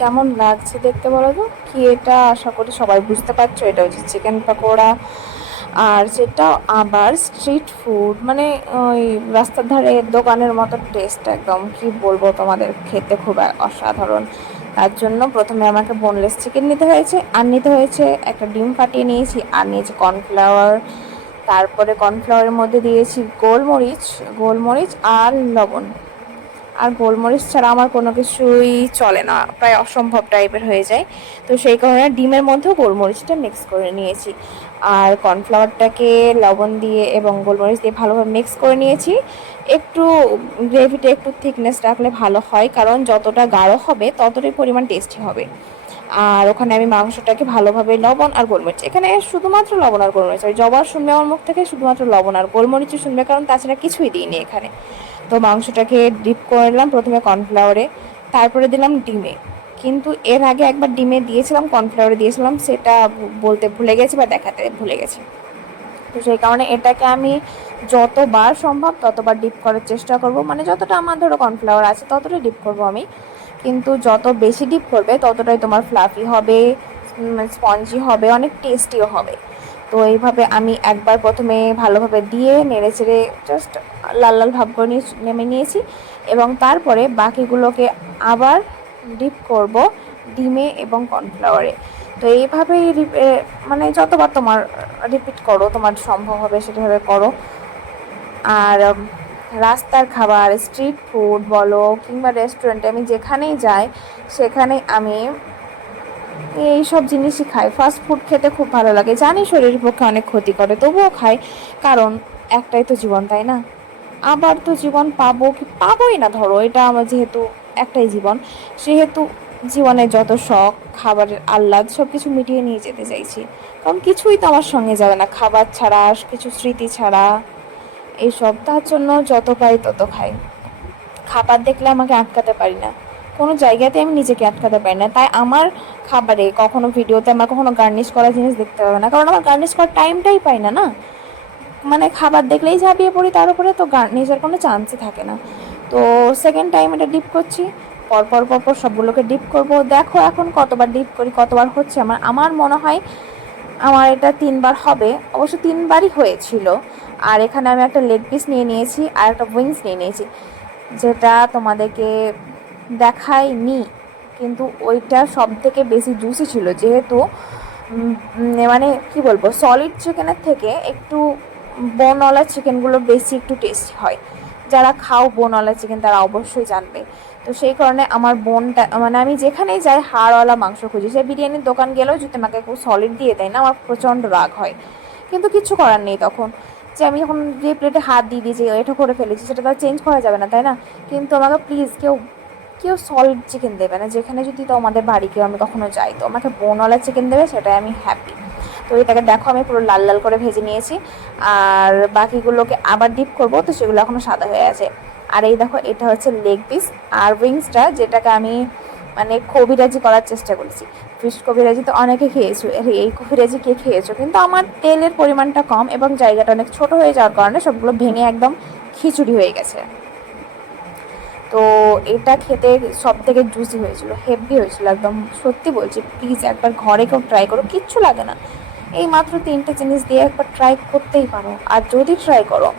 কেমন লাগছে দেখতে বলো তো? কি এটা? আশা করি সবাই বুঝতে পারছো, এটা হচ্ছে চিকেন পাকোড়া। আর সেটাও আবার স্ট্রিট ফুড, মানে ওই রাস্তার ধারে দোকানের মতো টেস্ট, একদম কি বলবো তোমাদের, খেতে খুব অসাধারণ। তার জন্য প্রথমে আমাকে বোনলেস চিকেন নিতে হয়েছে, আর নিতে হয়েছে একটা ডিম ফাটিয়ে নিয়েছি, আর নিয়েছি কর্নফ্লাওয়ার। তারপরে কর্নফ্লাওয়ারের মধ্যে দিয়েছি গোলমরিচ, গোলমরিচ আর লবণ। আর গোলমরিচ ছাড়া আমার কোনো কিছুই চলে না, প্রায় অসম্ভব টাইপের হয়ে যায়। তো সেই কারণে ডিমের মধ্যেও গোলমরিচটা মিক্স করে নিয়েছি। আর কর্নফ্লাওয়ারটাকে লবণ দিয়ে এবং গোলমরিচ দিয়ে ভালোভাবে মিক্স করে নিয়েছি। একটু গ্রেভিটা একটু থিকনেস রাখলে ভালো হয়, কারণ যতটা গাঢ় হবে ততটাই পরিমাণ টেস্টি হবে। আর ওখানে আমি মাংসটাকে ভালোভাবে লবণ আর গোলমরিচ, এখানে শুধুমাত্র লবণ আর গোলমরিচ, আর জবার শুনবে আমার মুখ থেকে শুধুমাত্র লবণ আর গোলমরিচই শুনবে, কারণ তাছাড়া কিছুই দিইনি এখানে। তো মাংসটাকে ডিপ করলাম প্রথমে কর্নফ্লাওয়ারে, তারপরে দিলাম ডিমে। কিন্তু এর আগে একবার ডিমে দিয়েছিলাম, কর্নফ্লাওয়ারে দিয়েছিলাম, সেটা বলতে ভুলে গেছি বা দেখাতে ভুলে গেছি। তো সেই কারণে এটাকে আমি যতবার সম্ভব ততবার ডিপ করার চেষ্টা করব, মানে যতটা আমার ধরো কর্নফ্লাওয়ার আছে ততটাই ডিপ করব আমি। কিন্তু যত বেশি ডিপ করবে ততটাই তোমার ফ্লাফি হবে, স্পঞ্জি হবে, অনেক টেস্টিও হবে। তো এইভাবে আমি একবার প্রথমে ভালোভাবে দিয়ে নেড়ে চেড়ে জাস্ট লাল লাল ভাব করে নেমে নিয়েছি, এবং তারপরে বাকিগুলোকে আবার ডিপ করব ডিমে এবং কর্নফ্লাওয়ারে। তো এইভাবেই মানে যতবার তোমার রিপিট করো তোমার সম্ভব হবে সেভাবে করো। আর রাস্তার খাবার, স্ট্রিট ফুড বলো কিংবা রেস্টুরেন্টে, আমি যেখানেই যাই সেখানে আমি এই সব জিনিসই খাই। ফাস্ট ফুড খেতে খুব ভালো লাগে, জানি শরীরের পক্ষে অনেক ক্ষতি করে, তবুও খাই, কারণ একটাই তো জীবন, তাই না? আবার তো জীবন পাবো কি পাবোই না, ধরো এটা আমার যেহেতু একটাই জীবন, সেহেতু জীবনের যত শখ, খাবারের আহ্লাদ সব কিছু মিটিয়ে নিয়ে যেতে চাইছি। কারণ কিছুই তো আমার সঙ্গে যাবে না খাবার ছাড়া, কিছু স্মৃতি ছাড়া এইসব। তার জন্য যত পাই তত খাই। খাবার দেখলে আমাকে আটকাতে পারি না, কোনো জায়গাতে আমি নিজেকে আটকাতে পারি না। তাই আমার খাবারে কখনো ভিডিওতে আমার কখনো গার্নিশ করা জিনিস দেখতে পাবে না, কারণ আমার গার্নিশ করার টাইমটাই পাই না। না মানে খাবার দেখলেই ঝাঁপিয়ে পড়ি, তার উপরে তো গার্নিশের কোনো চান্সই থাকে না। তো সেকেন্ড টাইম এটা ডিপ করছি, পরপর পরপর সবগুলোকে ডিপ করব। দেখো এখন কতবার ডিপ করি, কতবার হচ্ছে আমার আমার মনে হয় আমার এটা 3বার হবে, অবশ্য 3বারই হয়েছিল। আর এখানে আমি একটা লেগ পিস নিয়ে নিয়েছি আর একটা উইংস নিয়ে নিয়েছি, যেটা তোমাদেরকে দেখাইনি, কিন্তু ওইটা সব থেকে বেশি জুসি ছিল, যেহেতু মানে কি বলবো, সলিড চিকেনের থেকে একটু বোনওয়ালা চিকেনগুলো বেশি একটু টেস্টি হয়। যারা খাও বোনওয়ালা চিকেন তারা অবশ্যই জানবে। তো সেই কারণে আমার বোনটা, মানে আমি যেখানেই যাই হাড়ওয়ালা মাংস খুঁজি, সে বিরিয়ানির দোকান গেলেও যদি আমাকে খুব সলিড দিয়ে দেয় না, আমার প্রচণ্ড রাগ হয়। কিন্তু কিচ্ছু করার নেই তখন, যে আমি যখন যে প্লেটে হাত দিয়ে দিয়েছি এটা করে ফেলেছি, সেটা তো আর চেঞ্জ করা যাবে না, তাই না? কিন্তু আমাকে প্লিজ কেউ কেউ সলিড চিকেন দেবে না, যেখানে যদি তো আমাদের বাড়ি কেউ আমি কখনো যাই তো আমাকে বোনওয়ালা চিকেন দেবে, সেটাই আমি হ্যাপি। তো এটাকে দেখো আমি পুরো লাল লাল করে ভেজে নিয়েছি, আর বাকিগুলোকে আবার ডিপ করবো, তো সেগুলো এখনও সাদা হয়ে আছে। আর এই দেখো এটা হচ্ছে লেগ পিস আর উইংসটা, যেটাকে আমি মানে কবিরাজি করার চেষ্টা করেছি। ফিশ কবিরাজি তো অনেকে খেয়েছো, এই কবিরাজি কে খেয়েছো? কিন্তু আমার তেলের পরিমাণটা কম এবং জায়গাটা অনেক ছোট হয়ে যাওয়ার কারণে সবগুলো ভেঙে একদম খিচুড়ি হয়ে গেছে। তো এটা খেতে সব থেকে জুসি হয়েছিল, হেভি হয়েছিল একদম। সত্যি বলছি, প্লিজ একবার ঘরে কেউ ট্রাই করো, কিচ্ছু লাগে না। এই মাত্র 3টে জিনিস দিয়ে একবার ট্রাই করতেই পারো, আর যদি ট্রাই করো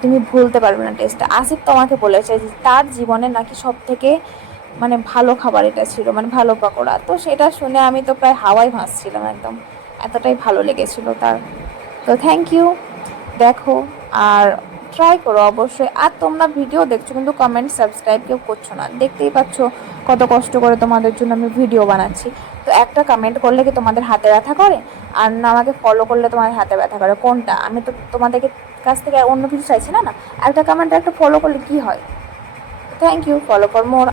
তুমি ভুলতে পারবে না টেস্টটা। আসিফ তোমাকে বলেছে যে তার জীবনে নাকি সব থেকে মানে ভালো খাবার এটা ছিল, মানে ভালো পকোড়া। তো সেটা শুনে আমি তো প্রায় হাওয়ায় ভাসছিলাম একদম, এতটাই ভালো লেগেছিল তার। তো থ্যাংক ইউ। দেখো আর ট্রাই করো অবশ্যই। আর তোমরা ভিডিও দেখছো কিন্তু কমেন্ট সাবস্ক্রাইব কেউ করছো না, দেখতেই পাচ্ছ কত কষ্ট করে তোমাদের জন্য আমি ভিডিও বানাচ্ছি। তো একটা কমেন্ট করলে কি তোমাদের হাতে ব্যথা করে? আর না আমাকে ফলো করলে তোমাদের হাতে ব্যথা করে? কোনটা? আমি তো তোমাদেরকে কাছ থেকে অন্য কিছু চাইছি না। না একটা কমেন্ট একটা ফলো করলে কি হয়? Thank you, follow for more.